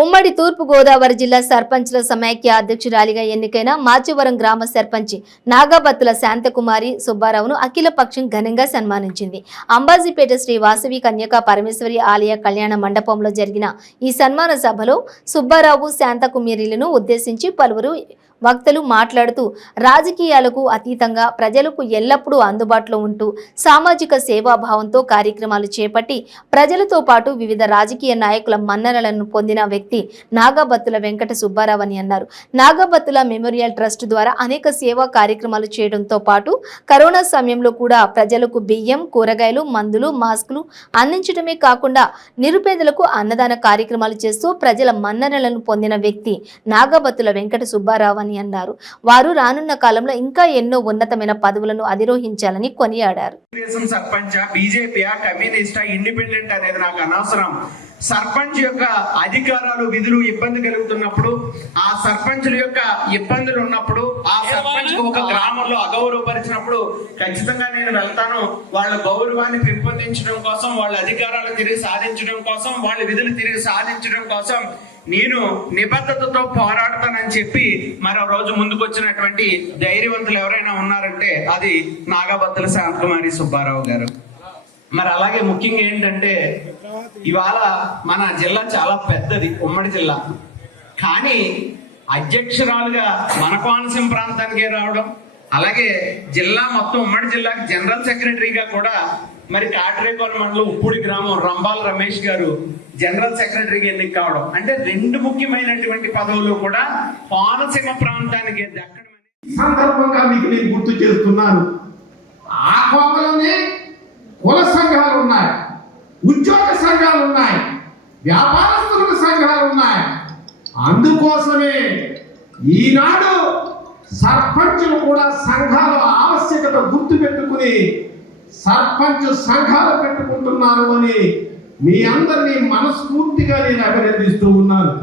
ఉమ్మడి తూర్పు గోదావరి జిల్లా సర్పంచ్ల సమైక్య అధ్యక్షురాలిగా ఎన్నికైన మాచివరం గ్రామ సర్పంచ్ నాగబత్తుల శాంతకుమారి సుబ్బారావును అఖిలపక్షం ఘనంగా సన్మానించింది. అంబాజీపేట శ్రీ వాసవి కన్యకా పరమేశ్వరి ఆలయ కళ్యాణ మండపంలో జరిగిన ఈ సన్మాన సభలో సుబ్బారావు శాంతకుమారిలను ఉద్దేశించి పలువురు వక్తలు మాట్లాడుతూ రాజకీయాలకు అతీతంగా ప్రజలకు ఎల్లప్పుడూ అందుబాటులో ఉంటూ సామాజిక సేవాభావంతో కార్యక్రమాలు చేపట్టి ప్రజలతో పాటు వివిధ రాజకీయ నాయకుల మన్ననలను పొందిన వ్యక్తి నాగబత్తుల వెంకట సుబ్బారావు అని అన్నారు. నాగబత్తుల మెమోరియల్ ట్రస్ట్ ద్వారా అనేక సేవా కార్యక్రమాలు చేయడంతో పాటు కరోనా సమయంలో కూడా ప్రజలకు బియ్యం, కూరగాయలు, మందులు, మాస్కులు అందించడమే కాకుండా నిరుపేదలకు అన్నదాన కార్యక్రమాలు చేస్తూ ప్రజల మన్ననలను పొందిన వ్యక్తి నాగబత్తుల వెంకట సుబ్బారావు అని అన్నారు. వారు రానున్న కాలంలో ఇంకా ఎన్నో ఉన్నతమైన పదవులను అధిరోహించాలని కొనియాడారు. ఇండిపెండెంట్ అనేది నాకు అనవసరం. సర్పంచ్ యొక్క అధికారాలు, విధులు ఇబ్బంది కలుగుతున్నప్పుడు, ఆ సర్పంచుల యొక్క ఇబ్బందులు ఉన్నప్పుడు, ఆ సర్పంచ్ ఒక గ్రామంలో అగౌరవపరిచినప్పుడు ఖచ్చితంగా నేను వెళ్తాను. వాళ్ళ గౌరవాన్ని పెంపొందించడం కోసం, వాళ్ళ అధికారాలు తిరిగి సాధించడం కోసం, వాళ్ళ విధులు తిరిగి సాధించడం కోసం నేను నిబద్ధతతో పోరాడతానని చెప్పి మరో రోజు ముందుకొచ్చినటువంటి ధైర్యవంతులు ఎవరైనా ఉన్నారంటే అది నాగబత్తుల శాంతకుమారి సుబ్బారావు గారు. మరి అలాగే ముఖ్యంగా ఏంటంటే ఇవాళ మన జిల్లా చాలా పెద్దది, ఉమ్మడి జిల్లా. కానీ అధ్యక్షురాలుగా మన కోనసీమ ప్రాంతానికి రావడం, అలాగే జిల్లా మొత్తం ఉమ్మడి జిల్లాకి జనరల్ సెక్రటరీగా కూడా మరి కాటరేకోన మండలం ఉప్పూడి గ్రామం రంబాల రమేష్ గారు జనరల్ సెక్రటరీగా ఎన్నిక కావడం అంటే రెండు ముఖ్యమైనటువంటి పదవులు కూడా కోనసీమ ప్రాంతానికి దక్కడం. సందర్భంగా మీకు నేను గుర్తు చేస్తున్నాను, ఆ కోవలోనే కుల సంఘాలు ఉన్నాయి, ఉద్యోగ సంఘాలు ఉన్నాయి, వ్యాపారస్తుల సంఘాలు ఉన్నాయి. అందుకోసమే ఈనాడు సర్పంచులు కూడా సంఘాల ఆవశ్యకత గుర్తు పెట్టుకుని సర్పంచ్ సంఘాలు పెట్టుకుంటున్నారు అని మీ అందరినీ మనస్ఫూర్తిగా నేను అభినందిస్తూ ఉన్నాను.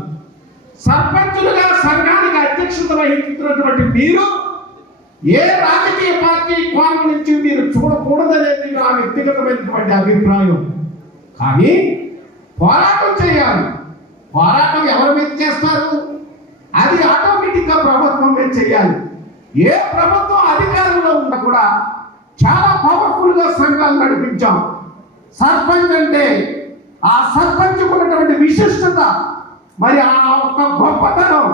సర్పంచులుగా సంఘానికి అధ్యక్షత వహిస్తున్నటువంటి మీరు ఏ రాజకీయ పార్టీ కోణం నుంచి మీరు చూడకూడదనేది నా వ్యక్తిగతమైనటువంటి అభిప్రాయం. కానీ పోరాటం చేయాలి. పోరాటం ఎవరి మీద చేస్తారు? అది ఆటోమేటిక్గా ప్రభుత్వం మీద చేయాలి. ఏ ప్రభుత్వం అధికారంలో ఉన్నా కూడా చాలా పవర్ఫుల్ గా సంఘాలు నడిపించాం. సర్పంచ్ అంటే ఆ సర్పంచ్ ఉన్నటువంటి విశిష్టత, మరి ఆ ఒక్క గొప్పతనం